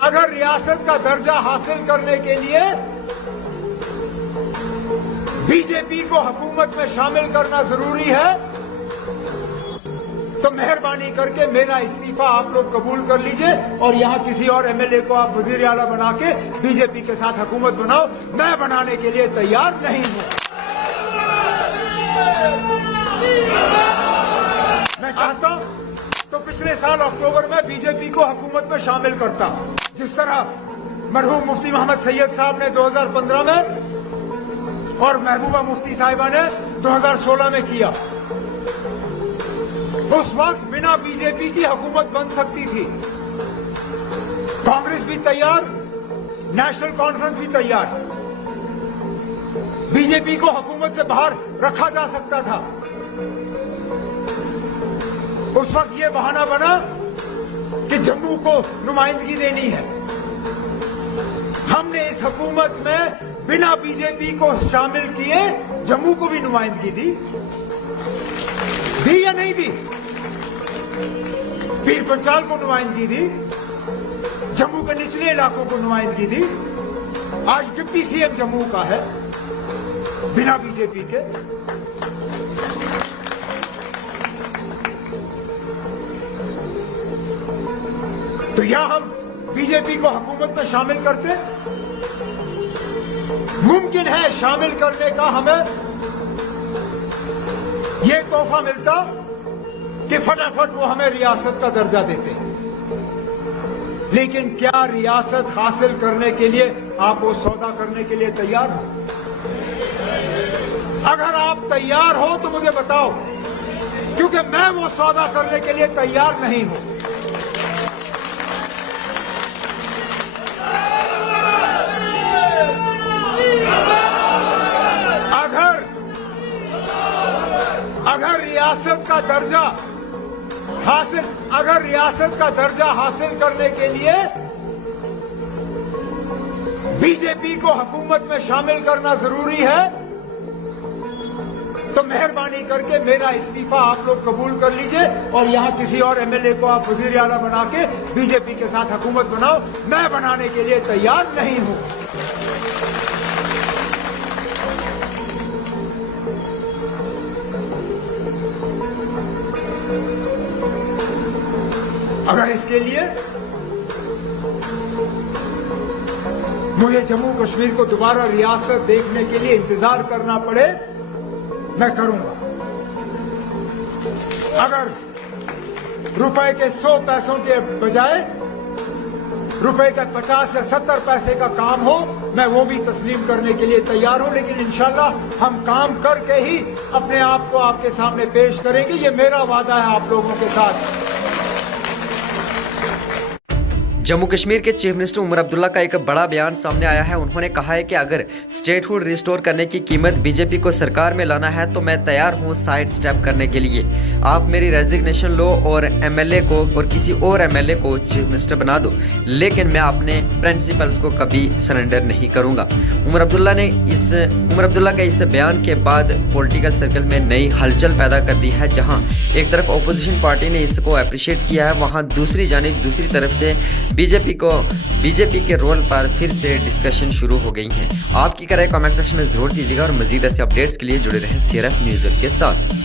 अगर रियासत का दर्जा हासिल करने के लिए बीजेपी को हुकूमत में शामिल करना जरूरी है तो मेहरबानी करके मेरा इस्तीफा आप लोग कबूल कर लीजिए और यहां किसी और एमएलए को आप वजीर आला बना के बीजेपी के साथ हुकूमत बनाओ। मैं बनाने के लिए तैयार नहीं हूं। मैं चाहता हूं तो पिछले साल अक्टूबर में बीजेपी को हुकूमत में शामिल करता, जिस तरह मरहूम मुफ्ती मोहम्मद सैयद साहब ने 2015 में और महबूबा मुफ्ती साहिबा ने 2016 में किया। उस वक्त बिना बीजेपी की हुकूमत बन सकती थी। कांग्रेस भी तैयार, नेशनल कॉन्फ्रेंस भी तैयार, बीजेपी को हुकूमत से बाहर रखा जा सकता था। उस वक्त ये बहाना बना कि जम्मू को नुमाइंदगी देनी है। हमने इस हुकूमत में बिना बीजेपी को शामिल किए जम्मू को भी नुमाइंदगी दी या नहीं दी? पीर पंचाल को नुमाइंदगी दी, जम्मू के निचले इलाकों को नुमाइंदगी दी। आज डिप्टी सीएम जम्मू का है बिना बीजेपी के। तो या हम बीजेपी को हुकूमत में शामिल करते, मुमकिन है शामिल करने का हमें यह तोहफा मिलता कि फटाफट वो हमें रियासत का दर्जा देते। लेकिन क्या रियासत हासिल करने के लिए आप वो सौदा करने के लिए तैयार हो? अगर आप तैयार हो तो मुझे बताओ, क्योंकि मैं वो सौदा करने के लिए तैयार नहीं हूं। अगर रियासत का दर्जा हासिल करने के लिए बीजेपी को हुकूमत में शामिल करना जरूरी है तो मेहरबानी करके मेरा इस्तीफा आप लोग कबूल कर लीजिए और यहां किसी और एमएलए को आप वजीर आला बना के बीजेपी के साथ हुकूमत बनाओ। मैं बनाने के लिए तैयार नहीं हूं। अगर इसके लिए मुझे जम्मू कश्मीर को दोबारा रियासत देखने के लिए इंतजार करना पड़े, मैं करूंगा। अगर रुपए के 100 पैसों के बजाय रुपए का 50 या 70 पैसे का काम हो, मैं वो भी तस्लीम करने के लिए तैयार हूं। लेकिन इंशाल्लाह हम काम करके ही अपने आप को आपके सामने पेश करेंगे। ये मेरा वादा है आप लोगों के साथ। जम्मू कश्मीर के चीफ मिनिस्टर उमर अब्दुल्ला का एक बड़ा बयान सामने आया है। उन्होंने कहा है कि अगर स्टेटहुड रिस्टोर करने की कीमत बीजेपी को सरकार में लाना है तो मैं तैयार हूं साइड स्टेप करने के लिए। आप मेरी रेजिग्नेशन लो और एमएलए को और किसी और एमएलए को चीफ मिनिस्टर बना दो, लेकिन मैं अपने प्रिंसिपल्स को कभी सरेंडर नहीं करूंगा। उमर अब्दुल्ला के इस बयान के बाद पॉलिटिकल सर्कल में नई हलचल पैदा कर दी है। जहाँ एक तरफ अपोजिशन पार्टी ने इसको अप्रिशिएट किया है, वहाँ दूसरी तरफ से बीजेपी के रोल पर फिर से डिस्कशन शुरू हो गई है। आपकी क्या राय कमेंट सेक्शन में जरूर दीजिएगा और मजीद ऐसे अपडेट्स के लिए जुड़े रहें CRF न्यूज़ के साथ।